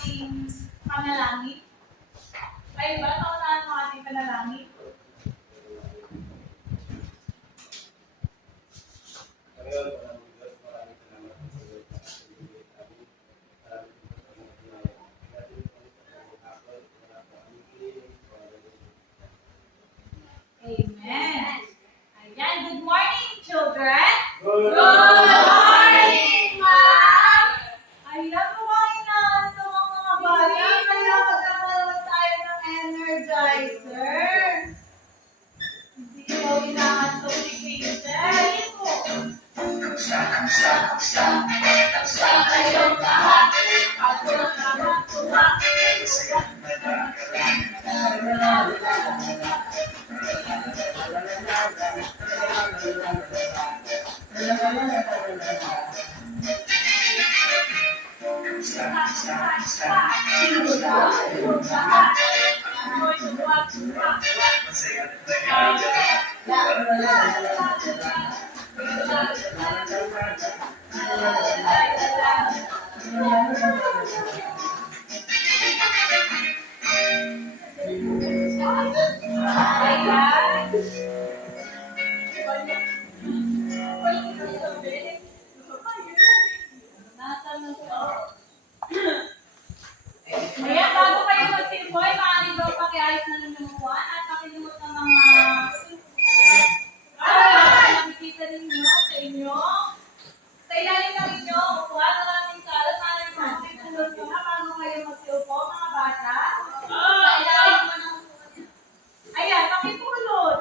ating panalangin? Kayo ba? Naunahan mo ating panalangin? Amen. Ayan. Good morning, children. Good morning, ma'am. Ayan, mukhang inaanto ang mga bata. Kaya magkakaroon tayo ng energizer. Hindi daw inaanto si Peter. Kamusta kayong lahat? Ako lahat tuwa. Ayan, bago kayo mag-simboy, maaaring daw pakiayos na ng lumuan at pakilimot ng mga nakikita ninyo sa inyo. Sa ilalim ng inyo, upuan, maraming kalat, maaaring makikitulog ko na bago kayo mag-siupo, mga bata. Sa ilalim mo ng upuan. Ayan, pakipulot.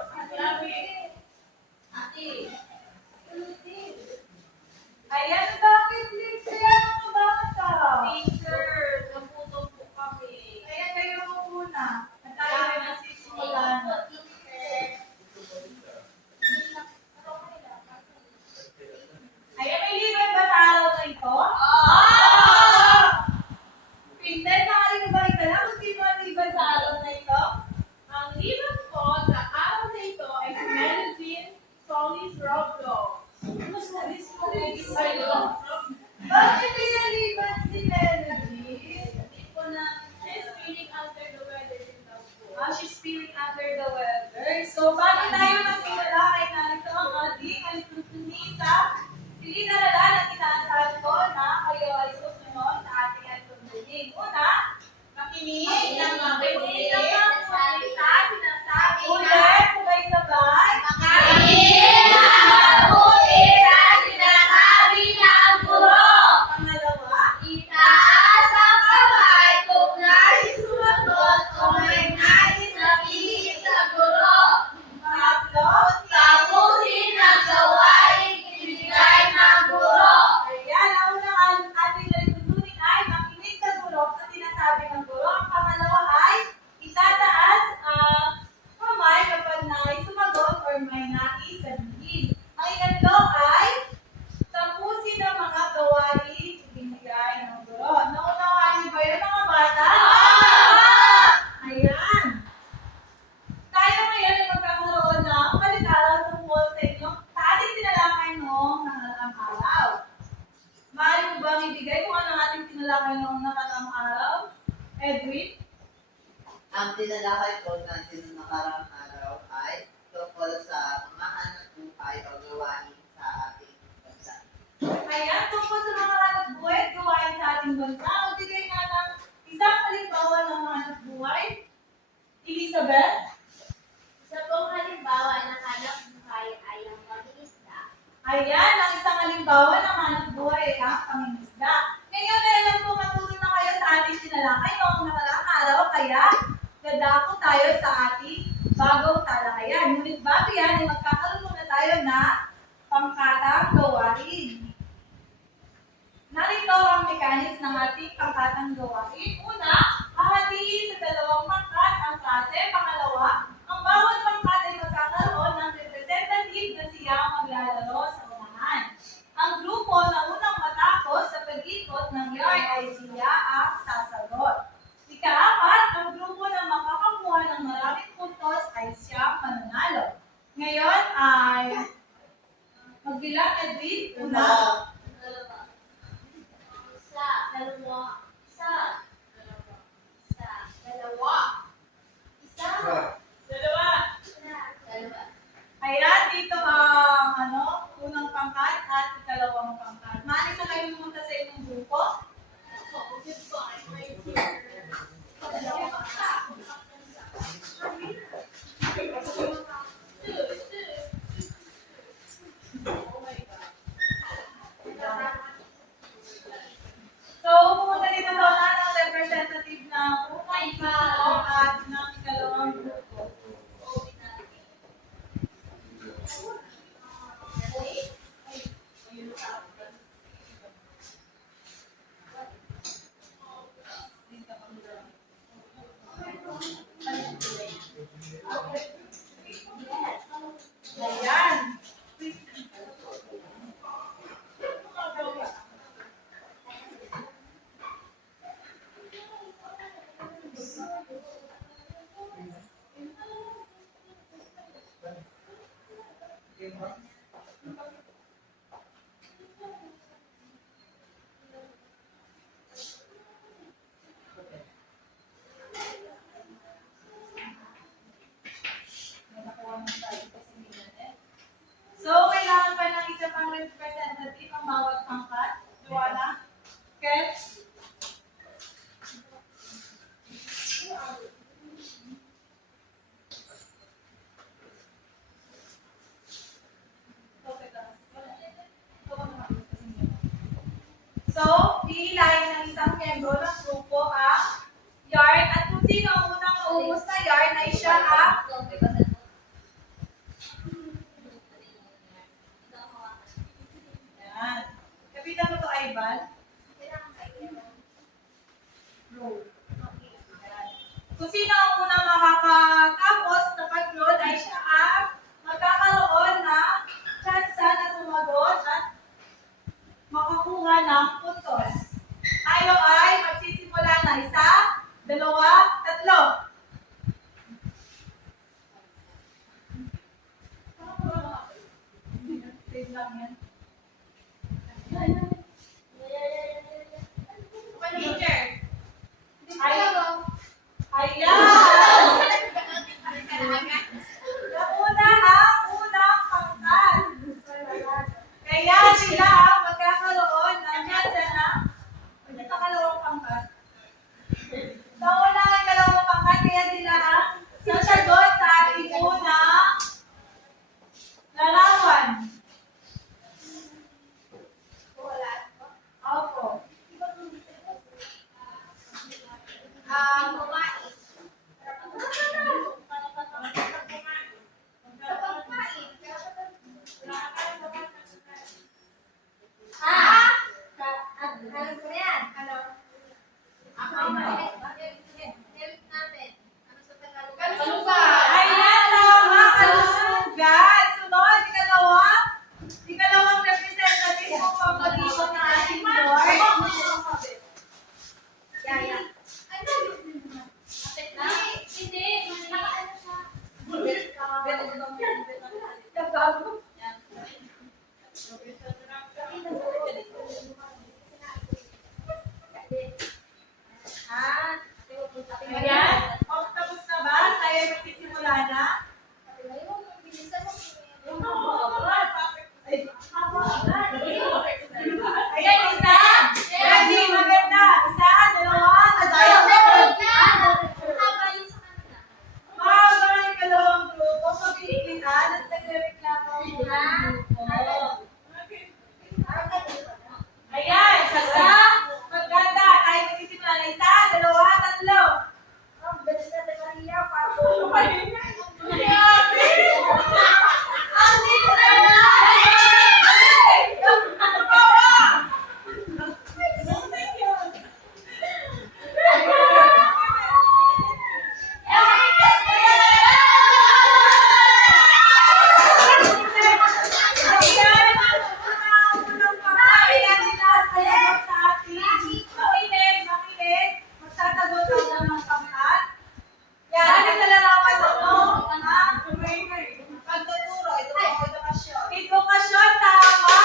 Ate. Ayan, bakit late kaya mga bata? Teacher, naputo po kami. Ayan, kayo muna. At tayo rin ang sisimulan. Ayan, may liban ba sa araw na ito? Pintel, nakalimutan ka na kung sino ang liban sa araw na ito? Ang liban ko sa araw na ito ay si Melvin Solis Roblo. Mas nabis mo Ayun. Bakit kaya liban si Melody? Hindi ko na, she's feeling under the weather din daw po. She's feeling under the weather. So, bago tayo magsimula, ay narito ang ating alitutunisa. Silid-aralan at inaasahan ko na kayo ay susunod sa ating alitutunin. Una, makinig ng mabuti ng salita sinasabi na ulit, sabay-sabay. Makinig ng mabuti sa sinasabi ng guro. Pangalawa, Itaas ang kamay kung nais sumagot o may nais sabihin sa guro. pangatlo, Tapusin ang gawain ibigay ng guro. ayan, ang unang ating alitutunin ay makinig sa guro sa sinasabi ng guro. Ang pangalawa ay itataas ang kamay kapag nais sumagot or may nais sabihin. Ang ikatlo ay tapusin ang mga gawain ibinigay ng guro. Naunawaan niyo ba yun, mga bata? Ayan. Tayo ngayon ay magkakaroon ng palitaran tungkol sa inyong sa ating tinalakay noong nakaraang araw. Maaari mo bang ibigay kung ano ang ating tinalakay noong nakaraang araw? Edwin? Ang tinalakay po natin noong nakarang araw ay tungkol sa mga hanap buhay o gawain sa ating bansa. Ayan, tungkol sa mga hanap buhay at gawain sa ating bansa. Magbigay nga ng isang halimbawa ng mga hanap buhay. Elizabeth? Sa pong halimbawa ng hanap buhay ay ang mag-iisda. Ayan, ang isang halimbawa ng hanap buhay ay ang pangingisda. Ngayon ay alam ko matulog na kayo sa ating tinalakay noong nakaraang araw, kaya dadako tayo sa ating bagong talakayan. Ngunit bago yan, ay magkakaroon muna tayo na pangkatang gawain. Narito ang mechanics ng ating pangkatang gawain. Una, hahatiin sa dalawang pangkat ang klase. Pangalawa, ang bawat pangkat ay magkakaroon ng representative na siya ang maglalaro sa unahan. Ang grupo na unang matapos sa pag-ikot ng yard ay siya ang sasagot. Ika-apat, ang grupo na makakakuha ng maraming puntos ay siya mananalo. Ngayon ay magbilang, Edwin. Una, Isa, dalawa, isa, Go. Kung sino ang unang makakatapos sa pag-load ay siya ang magkakaroon ng chance na sumagot at makakuha ng puntos. Tayo ay magsisimula na 1, 2, 3. Save lang yan. Teacher. Ayan! Nauna ang unang pangkat. Kaya sila ang magkakaroon ng chance na pakalawang pangkat. Nauna ang kalawang pangkat, kaya sila ang sasagot sa ating unang larawan. Opo. Ayan, tama, kalusugan. Sunod, ikalawang representative ng pambagitan na ating board. Ayan, tapos na ba? Tayo magsisimula na? Ayan, isa. Ready, maganda. 1, 2, 3. Mahaba ang ikalawang grupo. Pagpilitan at nagre-reklamo muna. Ayan, isa. Maganda. Tayo magsisimula na 1, 2, 3. Ang bilis na tayo Papo. Edukasyon, tama!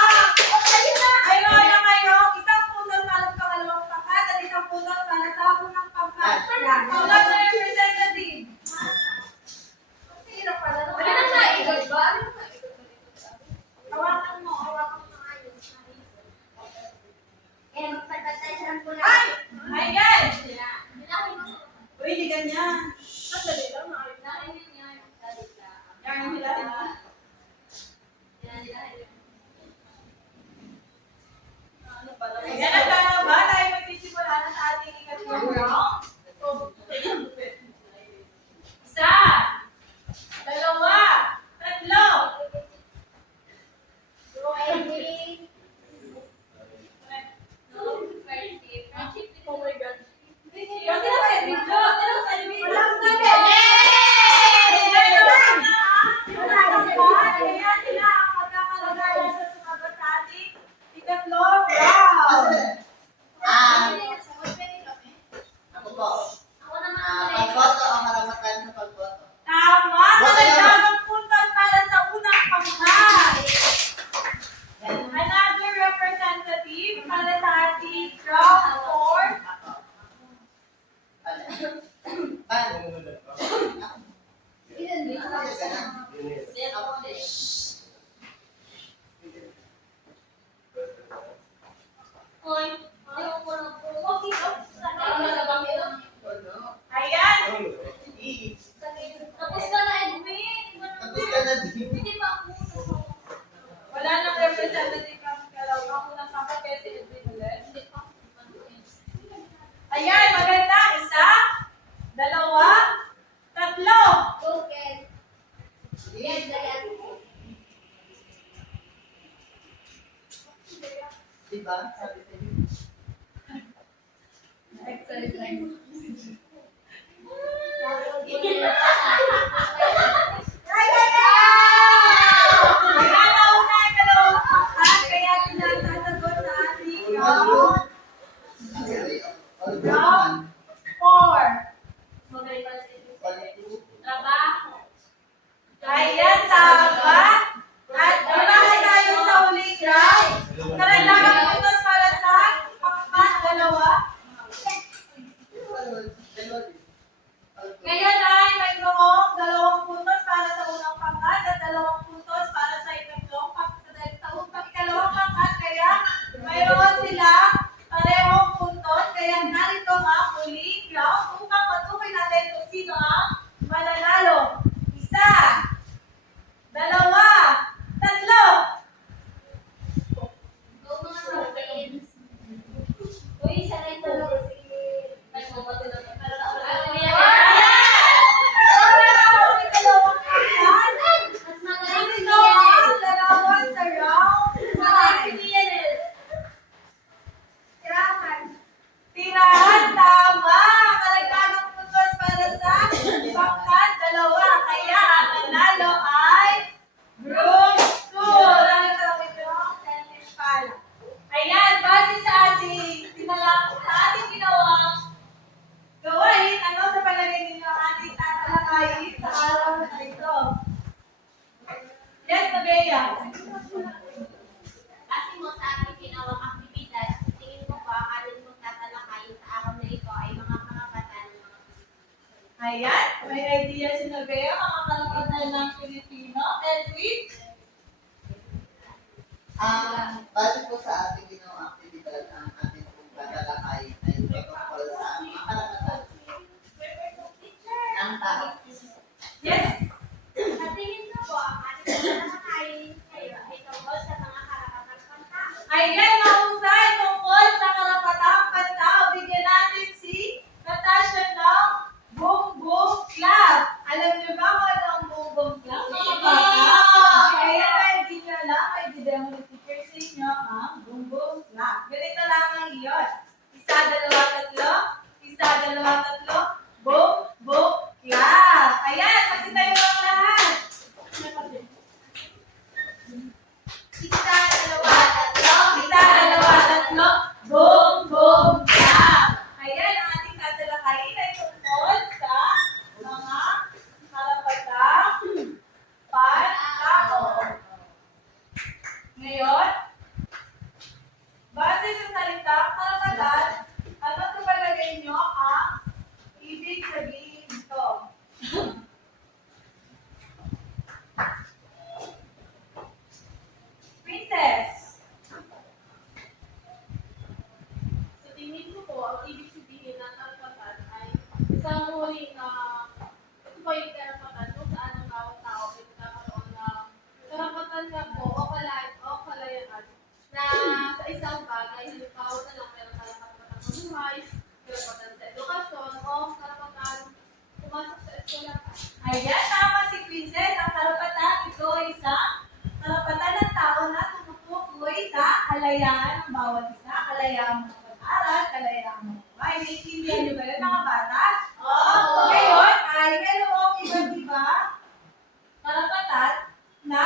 Ayun na kayo, isang puntos para sa pangalawang pangkat at isang puntos para sa unang pangkat. Sunod na representative. Hawakan mo, hawakan mo ayos. Ay! Ayan! Uy, di ganyan. Sandali lang, maayos na. Yan, hilahin mo. Ayan, nagtana ba? Tayo magsisimula na sa ating ikatlong round. 1, 2, 3. Oh my God. Ikatlong round. Ako po. Pagboto ang karapatan sa pagboto. Tama! Nagdagang puntos para sa unang pangkat. Another representative para sa ating round 4. Ako. Ban. Ayan! Tapos ka na din. Wala nang representative ang kalaw. Ako nang pangkat kaya si Edwin ulit. Ayan, maganda. 1, 2, 3. Diba? Sabi ko yun. Exercise. Kaya nauna ang dalawang pangkat, kaya sinasasagot sa ating round 4. Trabaho. Ayan, tama. At unahan tayo sa huling round. Karagdagang puntos para sa pangkat, dalawa. Ngayon ay mayroong 2 puntos para sa unang pangkat at 2 puntos para sa ikalawang pangkat. Kaya mayroon sila parehong puntos. Kaya narito ang huling round upang matukoy natin kung sino ang mananalo. 1, 2, 3. Tirahan, tama! Karagdagang puntos para sa pangkat, 2. Kaya ang nanalo ay Group 2. Ayan, base sa ating ginawang gawain, ano sa palagay ninyo ang ating tatalakayin sa araw na ito? Yes, Nabea. Kasi mo sa ating ginawang aktibidad, sa tingin mo ba ang ating magtatalakayin sa araw na ito ay mga karapatan ng mga Pilipino? Ayan, may idea si Nabea, mga karapatan ng Pilipino. Edwin? Base po sa ating ginawang aktibidad, ang ating pong tatalakayin ay protocol sa mga karapatan ng tao. Yes. Sa tingin mo po ang ating magtatalakayin ngayon ay tungkol sa mga karapatan ng tao. Ayan, mahusay tungkol sa karapatang pantao. Bigyan natin si Natasha ng Boom Boom Club. Alam niyo ba kung ano ang Boom Boom Club? Mga bata. Kaya dahil di nyo alam, may didemo ni teacher sa inyo ang Boom Boom Club. Ganito lang ang iyon. 1, 2, 3. 1, 2, 3. Boom Boom Club. Ayan, kasi tayo lang lahat. Isa, dalawa, tatlo. 1, 2, 3. Boom Boom Club. Ayan, ang ating tatalakayin ay tungkol sa mga karapatang pantao. Ngayon, base sa salitang karapatan, ano sa palagay nyo ang ibig sabihin nito? Princess. Sa tingin ko po, ang ibig sabihin ng karapatan ay isang uri na ito po yung karapatan kung saan ang bawat tao ay nagkakaroon ng karapatan na po o kalayaan na sa isang bagay, halimbawa na lang meron karapatan ng mabuhay, karapatan sa edukasyon, o karapatan pumasok sa eskwelahan. Ayan, tama si Princess. Ang karapatan, ito ay isang karapatan ng tao na tumutukoy sa kalayaan ng bawat isa, kalayaan ng pag-aaral, kalayaan ng buhay. Naiintindihan niyo ba yun, mga bata? Oo. Ngayon ay mayroong iba't iba karapatan na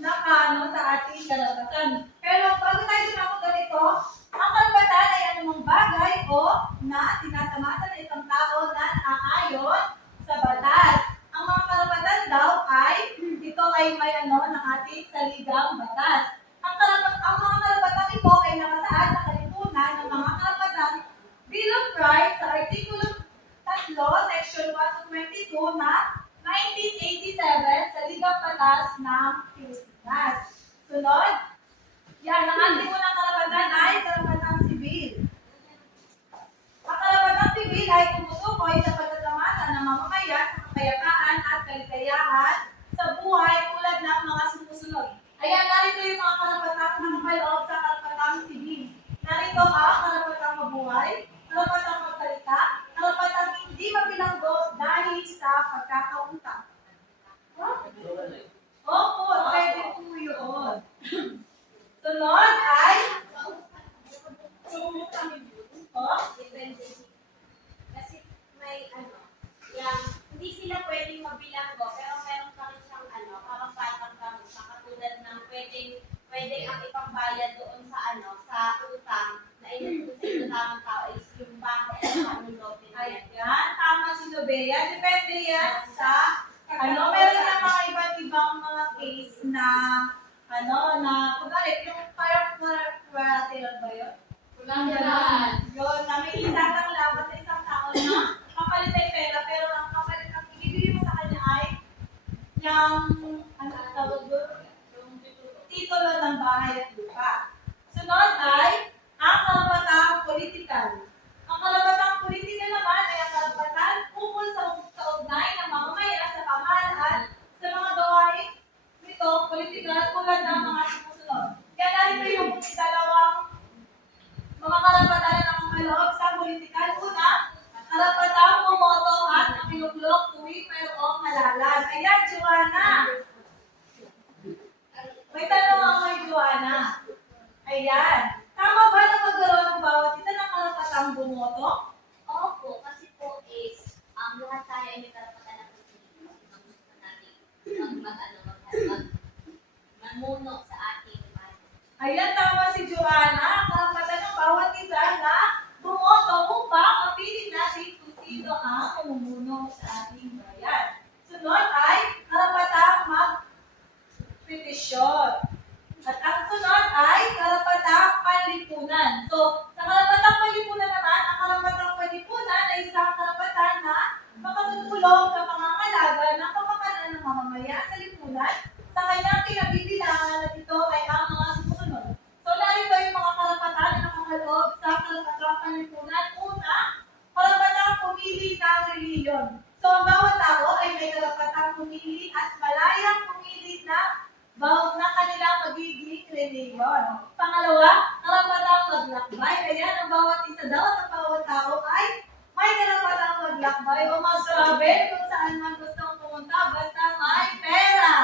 nakano sa ating karapatan. Pero bago tayo sumako ganito, ang karapatan ay anumang bagay o na tinatamasa ng isang tao na naaayon sa batas. Ang mga karapatan daw ay, ito ay may ng ating saligang batas. Ang mga karapatan ito ay nakasaad sa kalipunan ng mga karapatan Bill of Rights sa Artikulo 3, Section 1 to 22 na 1987 sa Ligang Batas ng Pilipinas. Sunod, yan, ang ating unang karapatan ay karapatang sibil. Ang karapatang sibil ay tumutukoy sa pagtatamasa ng mamamayan sa kapayapaan at kaligayahan sa buhay tulad ng mga sumusunod. Ayan, narito yung mga karapatang nakakaloob sa karapatang sibil. Narito ang karapatang mabuhay, karapatang magsalita, karapatang hindi mabilanggo dahil sa pagkakautang. Opo, pwede po yun. Sunod ay tamang tao is yung bakit ang kanulog nila. Ayan, tama si Nobea. Depende yan sa, meron na mga iba't ibang mga case na, kunwari, yung parang collateral ba yun? Yun, na may isatang laban sa isang tao na kapalit ay pera, pero ang kapalit ang ibibigay mo sa kanya ay yung, ano ang tawag doon? Titulo ng bahay at lupa. Sunod ay ang karapatang politikal. Ang karapatang politikal naman ay ang karapatan ukol sa kaugnay ng mamamayan sa pamahalaan sa mga gawain nito politikal tulad ng mga sumusunod. Kaya narito yung dalawang mga karapatan na nakakaloob sa politikal. Una, karapatang bumoto at makinuglok tuwing mayroong halalan. Ayan, Joanna. May tanong ako kay Joanna. Ayan. Tama ba na magkaroon ng bawat isa ng karapatang bumoto? Opo, kasi po is, lahat tayo ay may karapatan na pagpili. Ang gusto natin mamuno sa ating bayan. Ayan, tama si Joanna. Karapatan ng bawat isa na bumoto upang mapili natin kung sino ang mamumuno sa ating bayan. Sunod ay karapatang mag-petisyon. At ang sunod ay karapatang panlipunan. So, sa karapatang panlipunan naman, ang karapatang panlipunan ay isang karapatan na makatutulong sa pangangalaga ng kapakanan ng mamamayan sa lipunan sa kanyang kinabibilangan at ito ay ang mga sumusunod. So, narito yung mga karapatan na nakakaloob sa karapatang panlipunan. Una, karapatang pumili ng reliyon. So, ang bawat tao ay may karapatang pumili at malayang pumili na kanilang magiging reliyon. Pangalawa, karapatang maglakbay. Ayan, ang bawat isa daw at ang bawat tao ay may karapatang maglakbay o mag-travel kung saan man gustong pumunta basta may pera.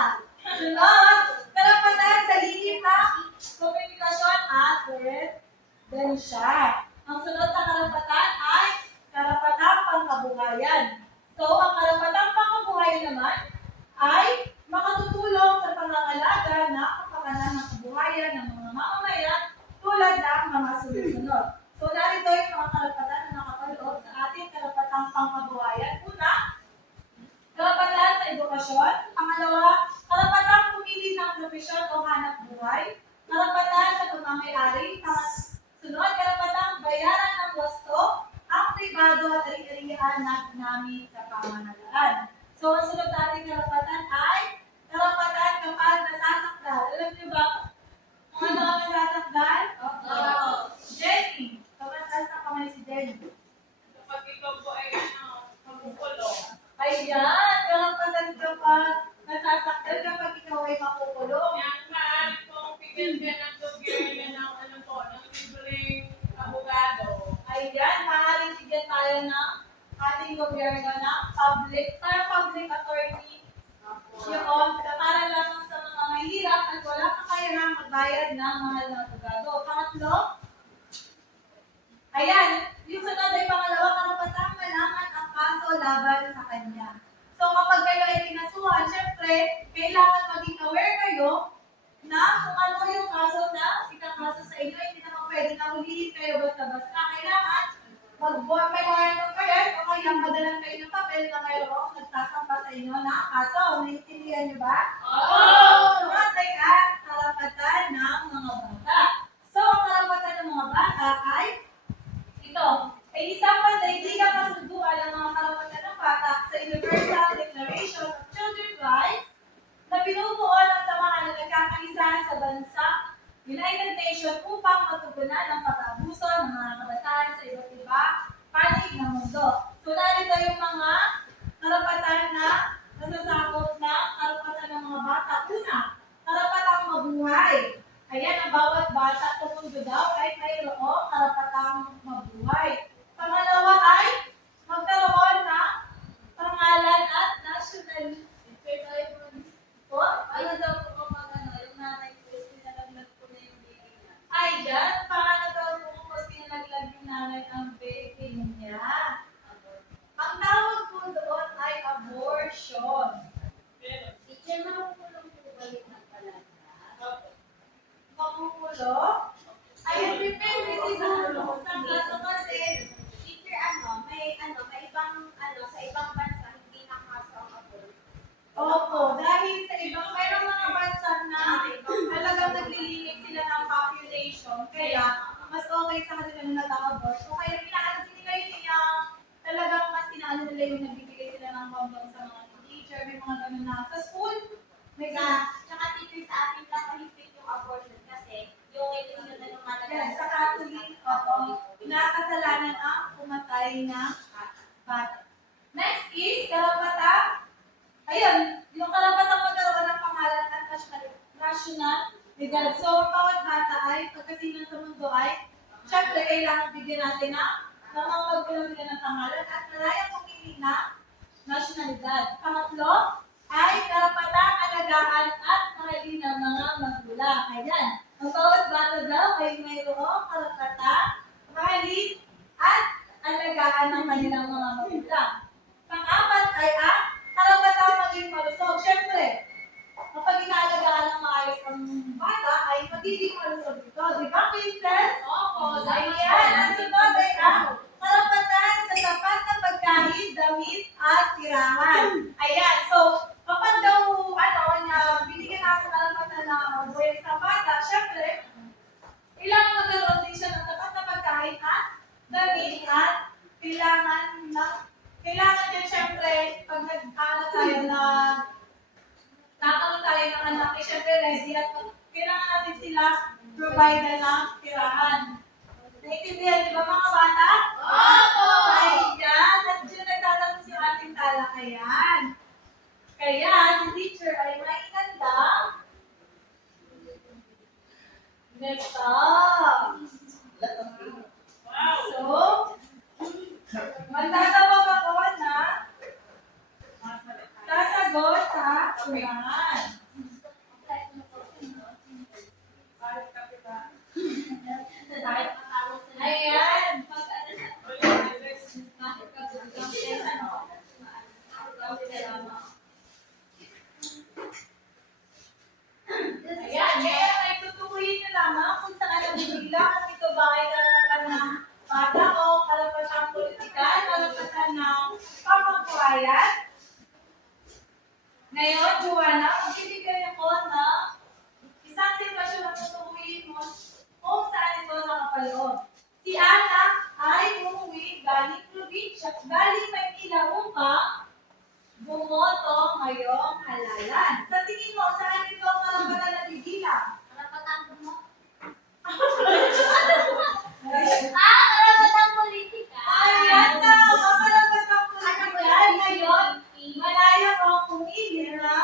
Sunod, karapatan sa lihim ng komunikasyon at residensya. Ang sunod na karapatan ay karapatang pangkabuhayan. So, ang karapatang pangkabuhayan naman ay makatutulong sa pangangalaga ng kapakanan ng kabuhayan ng mga mamamayan tulad ng mga sumusunod. So, narito yung mga karapatan na nakapaloob sa ating karapatang pangkabuhayan. Una, karapatan sa edukasyon. Pangalawa, karapatang pumili ng profesyon o hanap buhay. Karapatan sa pagmamayari. Sunod, karapatang bayaran ng wasto ang pribado at ari-arian na ginamit sa pamahalaan. So, ang sunod natin karapatan ay karapatan kapag nasasakdal. Alam niyo ba kung ano ang nasasakdal? Jenny. Kapag na kamay si Jenny. Kapag ikaw po ay magukulong. Ayan, karapatan kapag nasasakdal kapag ikaw ay makukulong. Yan, maaari pong bigyan ka ng gobyerno ng libreng abogado. Ayan, maaaring bigyan tayo ng ating gobyerno ng public attorney. Yun, para lang sa mga mahirap at wala kakayahang magbayad ng mahal na abogado. Pangatlo, ayan, yung sunod ay pangalawa, karapatang malaman ang kaso laban sa kanya. So kapag kayo ay pinasuhan, syempre, kailangan maging aware kayo na kung ano yung kaso na ikakaso sa inyo, hindi naman pwede na hulihin kayo basta-basta. Kailangan may warrant of arrest o kaya madalan kayo ng papel na mayroong nagsasampa sa inyo na kaso. Naiintindihan niyo ba? Oo! Sunod ay ang karapatan ng mga bata. So, ang karapatan ng mga bata ay ito, ay isang pandaigdigang kasunduan ng mga karapatan ng bata sa Universal Declaration of Children's Rights na binubuo ng samahan ng nagkakaisa sa bansa United Nations upang matugunan ang pag-abuso ng mga kabataan sa iba't iba panig ng mundo. So, narito yung mga karapatan na nasasakop na karapatan ng mga bata. Una, karapatang mabuhay. Ayan, ang bawat bata sa mundo daw ay mayroong karapatang mabuhay. Pangalawa ay magkaroon ng pangalan at national. Ano daw po kapag yung nanay ko, pinalaglag po na yung baby niya. Ayan, paano daw po kapag pinalaglag yung nanay ang baby niya? Ang tawag po doon ay abortion. Teacher, makukulong po balik ng palaga. Makukulong? Ay, depende siguro sa kaso Opo, dahil sa ibang mayroong mga bansa na talagang naglilimit sila ng population, kaya mas okay sa kanila na nag-abort. So kaya pinaano din nila yun yung talagang mas inaano nila yung nagbibigay sila ng condom sa mga teenager, may mga ganun na. Sa school, may Tsaka teacher sa atin lang mahigpit yung abortion kasi yung ito na lumalabas. Yes, sa Catholic, nakakasalanan ang pumatay na bata. Next is, karapatan. Ayun, yung karapatan magkaroon ng pangalan at national legal. So, ang bawat bata ay, pagkasinan sa mundo ay, syempre, kailangan bigyan natin na mga magulang nila ng pangalan at malayang pumili na nasyonalidad. Pangatlo, ay karapatang alagaan at mahalin ng mga magulang. Ayan, ang bawat bata daw ay mayroong karapatan, mahalin at alagaan ng kanilang mga magulang. Pang-apat ay ang karapatang maging malusog. Siyempre, kapag inaalagaan ng maayos ang bata, ay magiging malusog ito. Di ba, Princess? Opo, Ayan, ang sunod ay ang karapatan sa sapat na pagkain, damit, at tirahan. Ayan, so, kapag daw, binigyan natin karapatan na mabuhay sa bata, syempre, kailangan magkaroon din siya ng sapat na pagkain at damit at kailangan din syempre, pag tayo na nakaroon tayo ng anak, eh syempre ready at kailangan natin sila provide ng tirahan. Naintindihan, di ba mga bata? Opo! Ayan, at dyan nagtatapos yung ating talakayan. Kaya, si teacher ay may ganda. Next up. So, magtatawag ako na sasagot sa unahan. Ayan. Ayan, kaya ay tutukuyin niyo lamang kung saan nabibilang kung ito ba ay karapatan ng bata o karapatan politikal, karapatan ng pamangkuhayan. Ngayon, Joanna, magbibigay ako ng isang sitwasyon na tutukuyin mo kung saan ito nakapaloob. Si Ana ay umuwi galing probinsya, galing Maynila upang bumoto ngayong halalan. Sa tingin mo, saan ito ang karapatan na bibilang? Karapatan mo? Ay, Karapatan politika. ayan na! Makarapatan politikal. Ngayon, malaya ko ang pumili na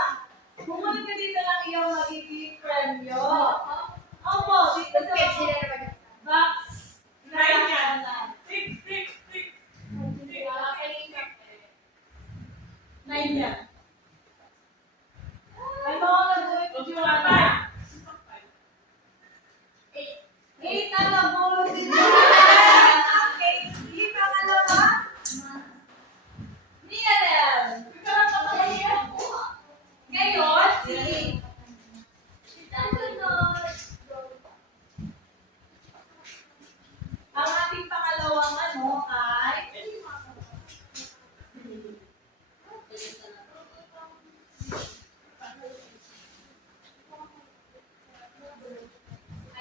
bumunod ka dito ng iyong magiging premyo. Opo, dito sa box. Nine yan. Nine yan. Ano ang nagawin ko, Joanna? 8 na nabulog din na. Okay, sige, pangalawa. Nianel. Ngayon, ang ating pangalawang ay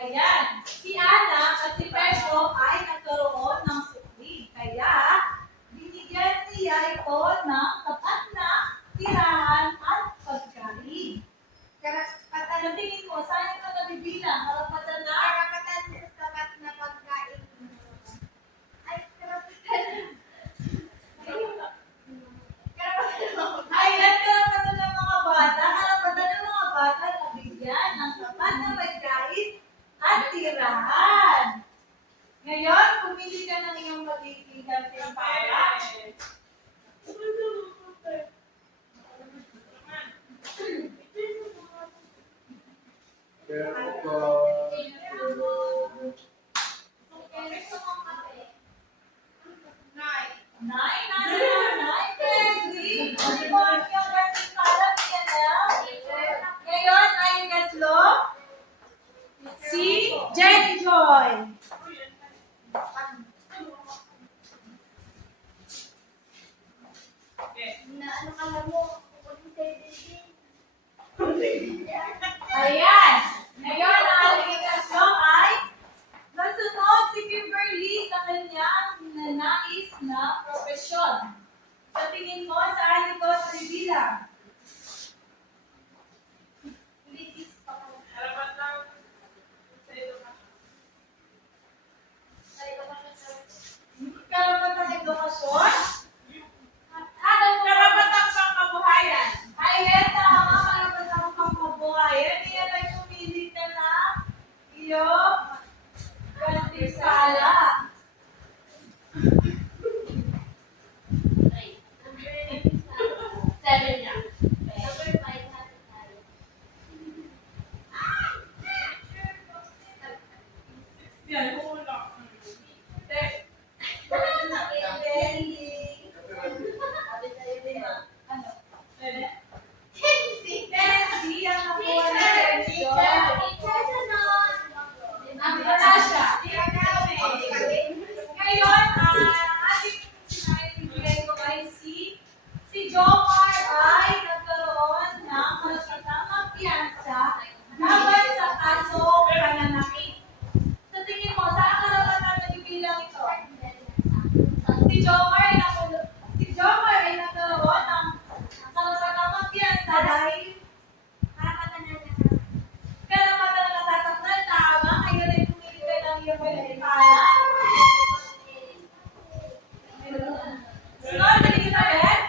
ayan, si Ana at si Pedro ay nagkaroon ng sukli. Kaya, binigyan niya ito ng sapat na tirahan at pagkain. Karapatan Sa tingin mo, saan ito nabibilang? Karapatan na? sa sapat na pagkain. Ay, karapatan. Ayan, karapatan ng mga bata. Karapatan ng mga bata na bigyan ng sapat na pagkain at tirahan. Ngayon, pumili ka ng iyong magiging gantimpala. Nine, nasa nine, Kendrick. Ano mo ang iyong gantimpala, Pianel? Ngayon ay katlo, si Jenny Joy. Na ano ka mo, kung sa'yo din nais na propesyon. Sa tingin mo, saan ito nabibilang? Karapatan sa edukasyon. Sa edukasyon sa Karapatang edukasyon? karapatan pangkabuhayan. Ayan, tama. Karapatang pangkabuhayan. Iyan ay pumili ka na iyong gantimpala. Seven niya. Number 5 natin tayo. Yan, kulang. Ano? Pwede? Kenzie, ang nakuha na Kenzie. Wala siya. Ngayon, ating sinabibigay ko ay si Jomar ay nagkaroon ng karapatang magpiyansa laban sa kasong pananakit. Sa tingin mo, saan karapatan nabibilang ito? Si Jomar ay nagkaroon ng karapatang magpiyansa dahil karapatan na natasaktan, tama, ngayon ay pumili ka ng iyong pinagpala. Sunod, Elizabeth.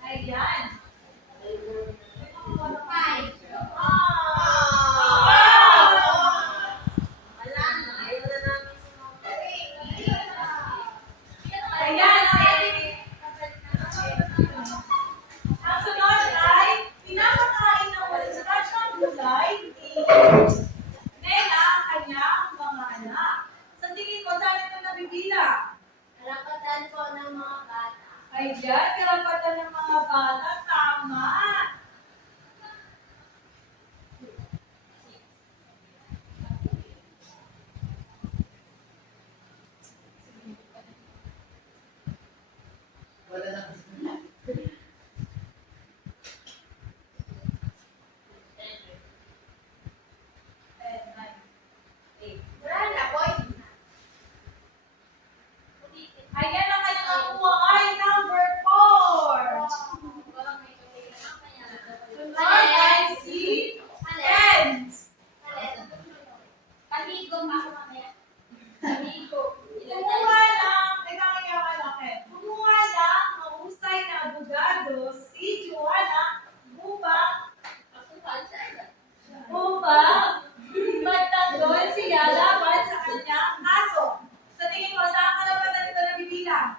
Ayan. Ayan, ang sunod ay pinapakain ng masustansya ng gulay ni Nela ang kanyang mga anak. Sa tingin mo, saan ito nabibilang? Karapatan po ng mga bata. Ayan, karapatan ng mga bata, tama. Wala na kasi. Ayan ang kanyang nakuha ay number 4. Sunod ay si Kenz. Kumuha ng, kumuha ng mahusay na abogado si Joanna upang magtanggol siya laban sa kanyang kaso. Sa tingin mo, saan karapatan ito nabibilang?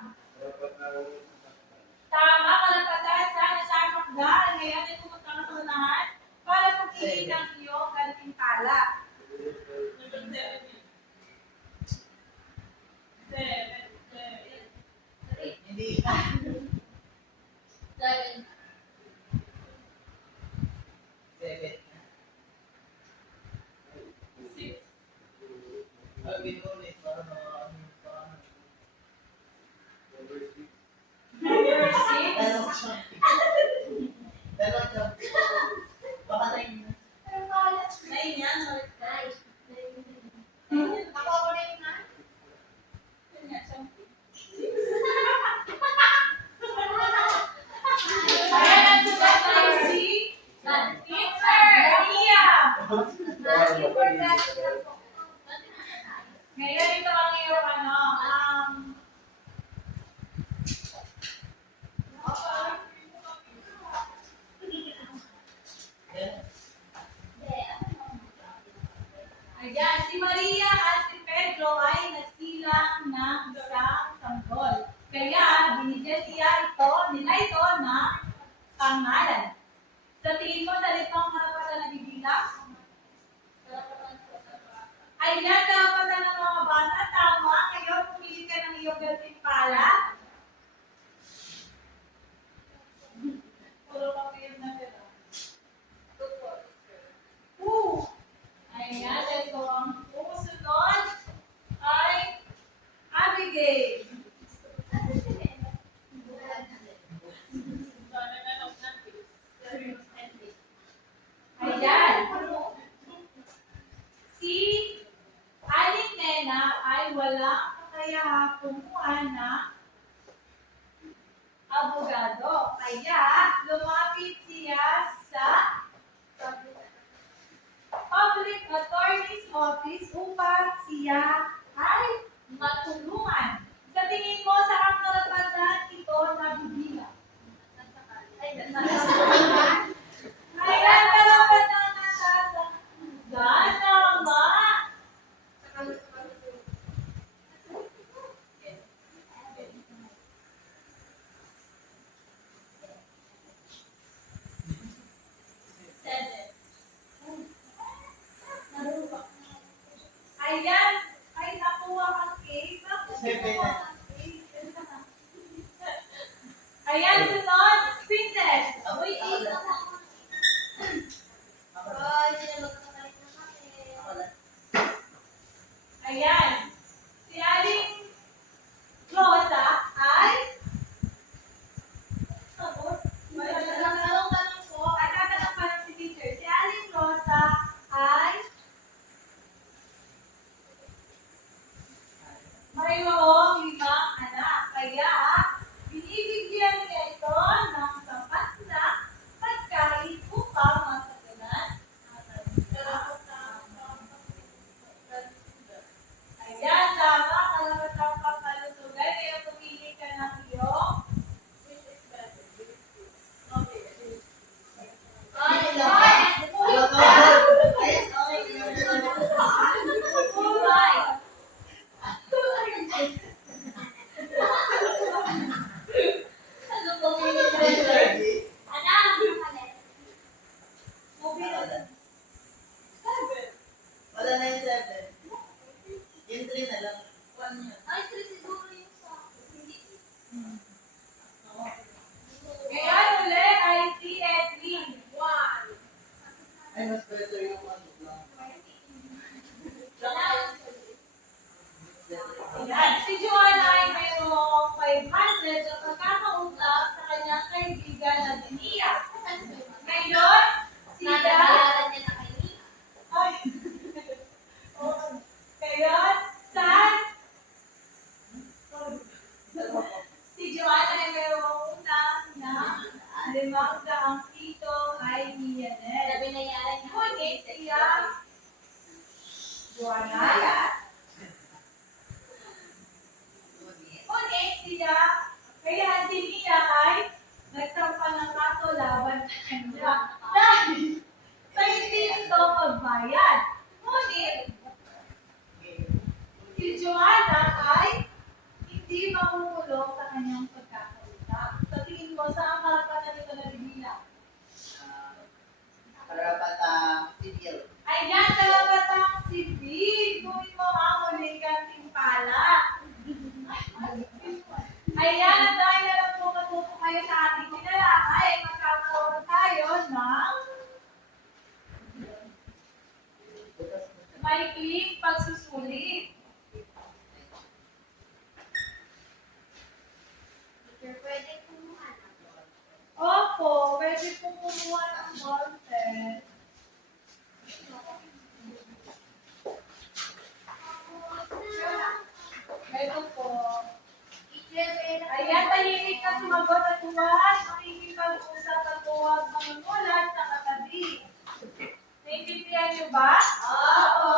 Tama, karapatan sa nasasakdal. Ngayon ay pumunta ka sa unahan para pumili ng iyong gantimpala. Hindi ka. Seven. Ang binulit, parang Number 6. Dalawang siya. Dalawang siya. Baka na yun. Nine yan, sorry. Yun nga, something. Ayan ang sunod ay si Teacher Maria. Ngayon ito ang iyong ayan, si Maria at si Pedro ay nagsilang ng isang sanggol. Kaya binigyan nila ito ng pangalan. Sa tingin mo, sa litong karapatan na bibilang? Ayan, karapatan ng mga bata, tama. Ngayon, pumili ka ng iyong gantimpala. Puro papel na pera. Ayan, ito ang susunod ay Abigail. Ayan. Si niya ay walang kakayahang kumuha ng abogado. Kaya lumapit siya sa Public Attorney's Office upang siya ay matulungan. Sa tingin mo, saan karapatan ito nabibilang? Ayan, karapatan na siya sa ganama. Ayan, ay nakuha ang cake. Ayan, sunod, Princess. Uy, Ako lang. Ay, sinabag na kalit na kami. Ako lang. Ayan, si Aling Rosa ay Anong tanong po? ay tatanong pa si teacher. Si Aling Rosa ay mayroong 5 anak. Kaya, binibigyan niya ito ng sapat na pagkain upang masagunan ang kanilang Ayan, tama. Kalamatang pangkalusugan. Kaya pumili ka ng iyong kulay. Ano po Wala na yung 7. Yung 3 na lang. Ay, siguro yung sa hindi. Ngayon uli ay si Edwin. Ay, mas better yung ano lang. Ayan. Si Joanna ay mayroong 500 na pagkakautang sa kanyang kaibigan na Denia. Ngayon, sila Nanabayaran niya na kayo. ay ngayon, saan? Si Joanna ay mayroong utang na 500 piso ay Mianet. Sabi na yaran niya. Ngunit siya, Joanna, ngunit siya, kaya si Mia ay nagsampa ng kaso laban sa kanya. Dahil sa hindi ito pagbayad. Ngunit, si Joanna ay hindi makukulong sa kanyang pagkakautang. Sa tingin mo, saan karapatan nito nabibilang? Karapatang civil. Ayan, karapatang sibil. Gawin mo ang muling gantimpala. Ayan, at dahil na lang po matuto kayo sa ating tinalakay, magkakaroon tayo ng maikling pagsusulit. Pwede kumuha na. Opo, pwede pong kumuha ng ballpen. Ito po. Ayan, tahimik na sumagot at huwag makikipag-usap at huwag mamulat sa katabi. Naintindihan niyo ba? Oo.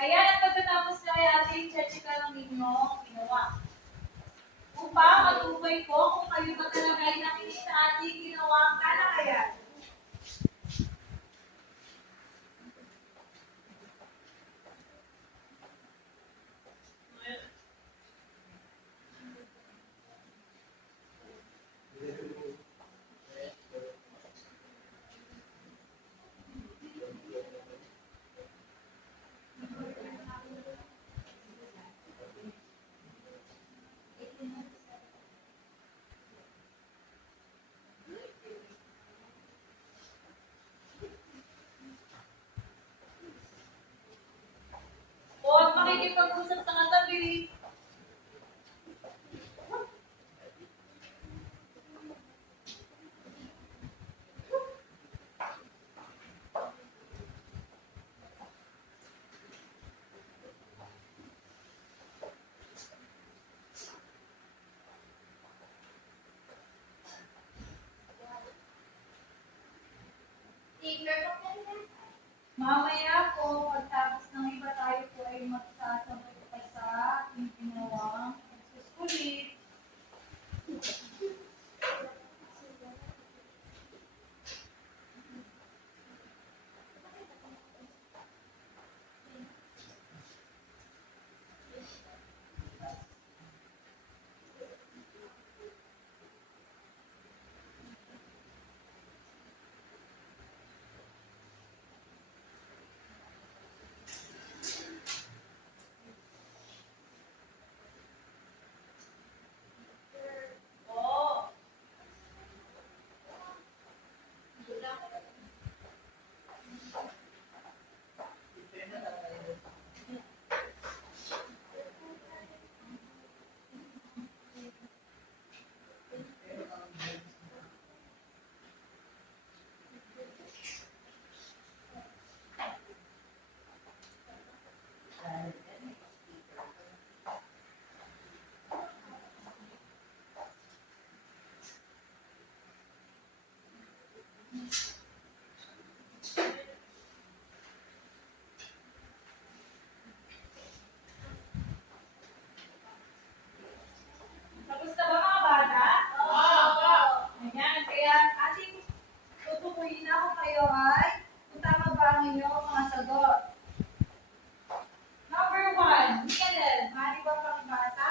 Ayan, at pagkatapos na ay ating check lang ninyo ginawa. Upang matukoy ko kung kayo ba talaga ay nakinig sa ating ginawang kalakayan. Huwag makikipag-usap sa katabi. Mamaya po, pagtapos ng iba tayo po ay magsasabot pa sa ating ginawang pagsusulit. Po. Tapos na ba mga bata? Oo. Ayan, kaya ating tutukuyin na kung kayo ay kung tama ba ang inyong mga sagot. Number 1, Michael, maaari ba pakibasa?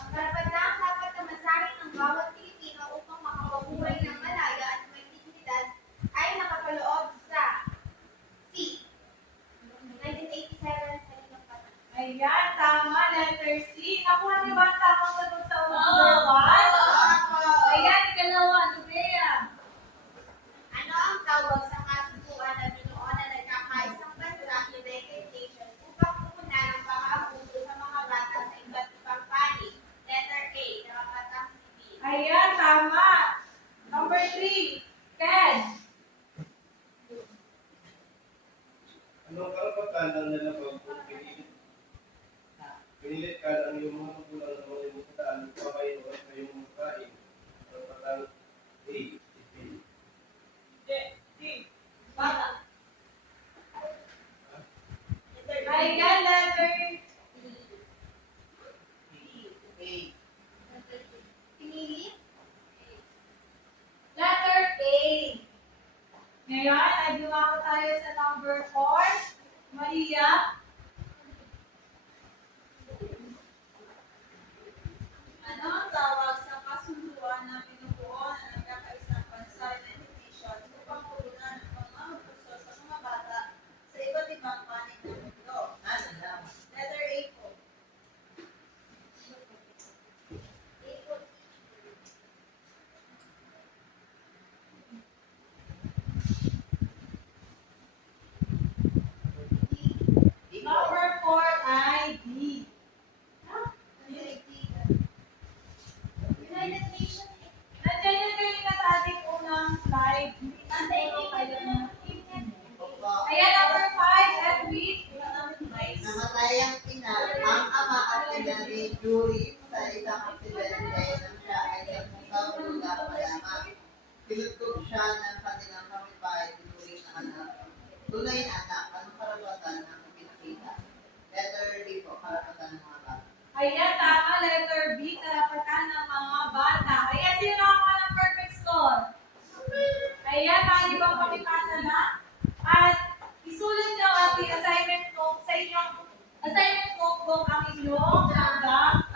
Ang karapatang dapat na masahin ng bawat Pilipino upang makapabuhay ng malaya at may dignidad ay nakapaloob sa C. 1987 sa inyong patan. Ayan, tama, letter C. Nakuha niyo ba ang tamang sagot sa number 1? Ayan, ikalawa, Andrea. Ano ang tawag sa kasunduan na binuo na nagkakaisang bansa, United Nations, upang pumunan ang pang-aabuso sa mga bata sa iba't ibang panig? Letter A, karapatang sibil. Ayan, tama. Number 3, Ken. Anong karapatan ng nalabag kung pinilit ka ng iyong mga magulang na malimutan ang pamain o sa iyong makain? Karapatan A. Bata. Ayan, letter Pinili? Letter A. Ngayon, ay dumako tayo sa number 4. Maria. Ano ang tawag sa kasunduan na binubuo na nagkakaisang bansa, United Nations, upang pulunan ang pang-aabuso sa mga bata sa iba't ibang panig ng mundo? Letter A po. Number 4 ay D. United Nations. Nandiyan yung kanina sa ating unang slide. Nandito kayo na. Ayan, number 5, Edwin. Namatay ang ina, ang ama at ina ni Julie sa isang aksidente nang siya ay 10 taong gulang pa lamang. Pinutok siya ng kanilang kapitbahay, tinuring na anak. Tunay na anak, anong karapatan ang pinakita? Letter D po, karapatan ng mga bata. Ayan, tama. Letter B, karapatan ng mga bata. Ayan, sino nakakuha ng perfect score? Ayan, maaari bang pakipasa na? At isulat niyo ang ating assignment note sa inyong assignment notebook ang inyong hanggang